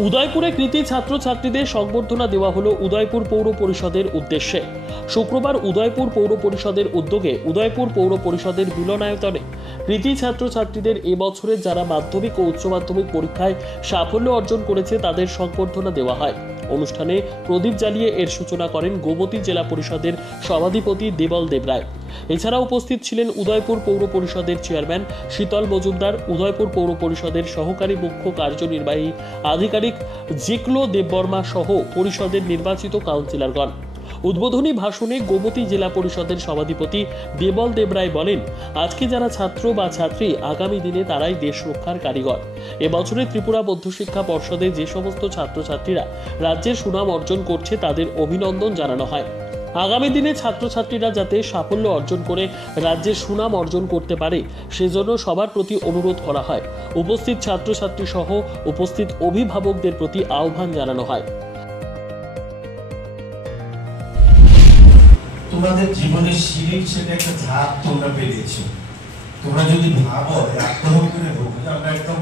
উদয়পুরে কৃতি ছাত্রছাত্রীদের সংবর্ধনা দেওয়া হলো উদয়পুর পৌর পরিষদের উদ্দেশ্যে। শুক্রবার উদয়পুর পৌর পরিষদের উদ্যোগে উদয়পুর পৌর পরিষদের মিলনায়তনে কৃতি ছাত্রছাত্রীদের এবছরের যারা মাধ্যমিক ও উচ্চ মাধ্যমিক পরীক্ষায় সাফল্য অর্জন করেছে তাদের সংবর্ধনা দেওয়া হয়। অনুষ্ঠানে প্রদীপ জ্বালিয়ে এর সূচনা করেন গোমতী জেলা পরিষদের সভাধিপতি দেবল দেবরায়। এছাড়া উপস্থিত ছিলেন উদয়পুর পৌর পরিষদের চেয়ারম্যান শীতল মজুমদার, উদয়পুর পৌর পরিষদের সহকারী মুখ্য কার্যনির্বাহী আধিকারিক জিকলো দেববর্মা সহ পরিষদের নির্বাচিত কাউন্সিলরগণ। উদ্বোধনী ভাষণে গোমতী জেলা পরিষদের সভাধিপতি দেবল দেবরায় বলেন, আজকে যারা ছাত্র বা ছাত্রী আগামী দিনে তারাই দেশ রক্ষার কারিগর। এবছরে ত্রিপুরা মধ্যশিক্ষা পর্ষদে যে সমস্ত ছাত্রছাত্রীরা রাজ্যের সুনাম অর্জন করছে তাদের অভিনন্দন জানানো হয়। আগামী দিনে ছাত্রছাত্রীরা যাতে সাফল্য অর্জন করে রাজ্যের সুনাম অর্জন করতে পারে সেজন্য সবার প্রতি অনুরোধ করা হয়। উপস্থিত ছাত্রছাত্রী সহ উপস্থিত অভিভাবকদের প্রতি আহ্বান জানানো হয়। তোমাদের জীবনের সিঁড়ির সেটা একটা ধাপ তোমরা পেরিয়েছো। তোমরা যদি ভাবো আগ্রহ করে হোক আমরা একদম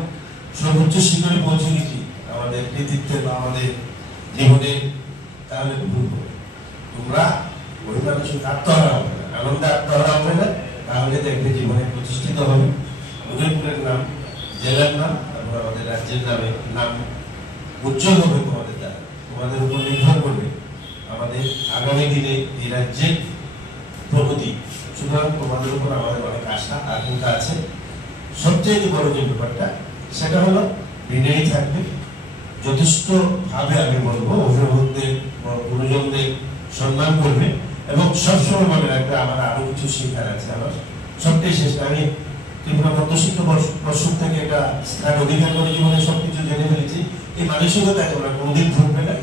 সর্বোচ্চ শিখরে পৌঁছে গেছি আমাদের কৃতিত্বে বা আমাদের জীবনে, তাহলে ভুল হবে। তোমরা পরিবারের সঙ্গে আত্মহারা হবে না, আনন্দে আত্মহারা হবে না, তাহলে দেখবে জীবনে প্রতিষ্ঠিত হবে। উদয়পুরের নাম, জেলার নাম এবং আমাদের রাজ্যের নাম উজ্জ্বল হবে তোমাদের দ্বারা। তোমাদের উপর নির্ভর করবে আমাদের আগামী দিনে এই রাজ্যের প্রগতি। সুতরাং তোমাদের উপর আমাদের অনেক আশা আকাঙ্ক্ষা আছে। সবচেয়ে বড় যে ব্যাপারটা সেটা হলো বিনয়ী থাকবে, যথেষ্ট ভাবে আমি বলবো অভিভাবকদের গুরুজনদের সম্মান করবে এবং সবসময় মনে রাখবে আমার আরো কিছু শেখার আছে। আমার সবটাই শেষ, আমি ত্রিপুরা মধ্যশিক্ষা পর্ষদ থেকে একটা স্থান অধিকার করে জীবনে সবকিছু জেনে ফেলেছি। এই মানসিকতায় তোমরা কোনদিন ভুলবে না,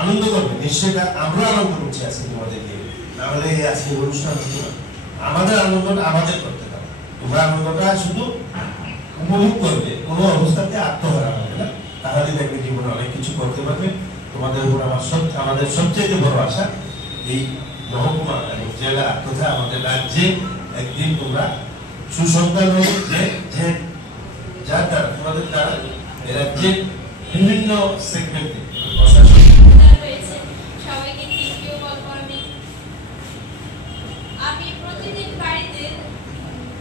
আনন্দ করবে। নিশ্চয়ই আমরা আনন্দ করছি আজকে তোমাদেরকে, নাহলে এই আজকের অনুষ্ঠান হতো না। আমাদের আনন্দটা আমাদের করতে হবে, তোমরা আনন্দটা শুধু উপভোগ করবে, কোনো অবস্থাতে আত্মহারা হবে না, তাহলে দেখবে জীবনে অনেক কিছু করতে পারবে। তোমাদের উপর আমাদের সবচেয়ে বড় আশা এই মহকুমা এবং জেলা তথা আমাদের রাজ্যে একদিন তোমরা সুসন্তান হবে, যে যার দ্বারা তোমাদের দ্বারা রাজ্যের বিভিন্ন সেগমেন্টে প্রশাসন আমি প্রতিদিন বাড়িতে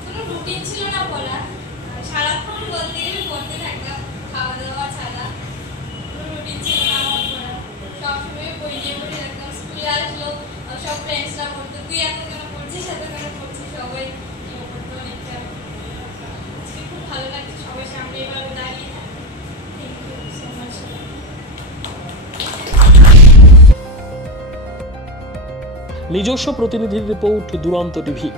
কোনো রুটিন ছিল না বলা, সারাক্ষণ বলতে করতে থাকতাম, খাওয়া দাওয়া ছাড়া কোনো রুটিন ছিল না আমার পড়া। সবসময় বই নিয়ে পড়ে থাকতাম। স্কুলে আসলেও সব ফ্রেন্ডসরা বলতো তুই এত কেন পড়ছিস, এত কেন পড়ছিস, সবাই করতো অনেকটা। আজকে খুব ভালো লাগছে সবাই সামনে এভাবে দাঁড়িয়ে থাকতে। Thank you so much. নিজস্ব প্রতিনিধির রিপোর্ট, দুরন্ত টিভি।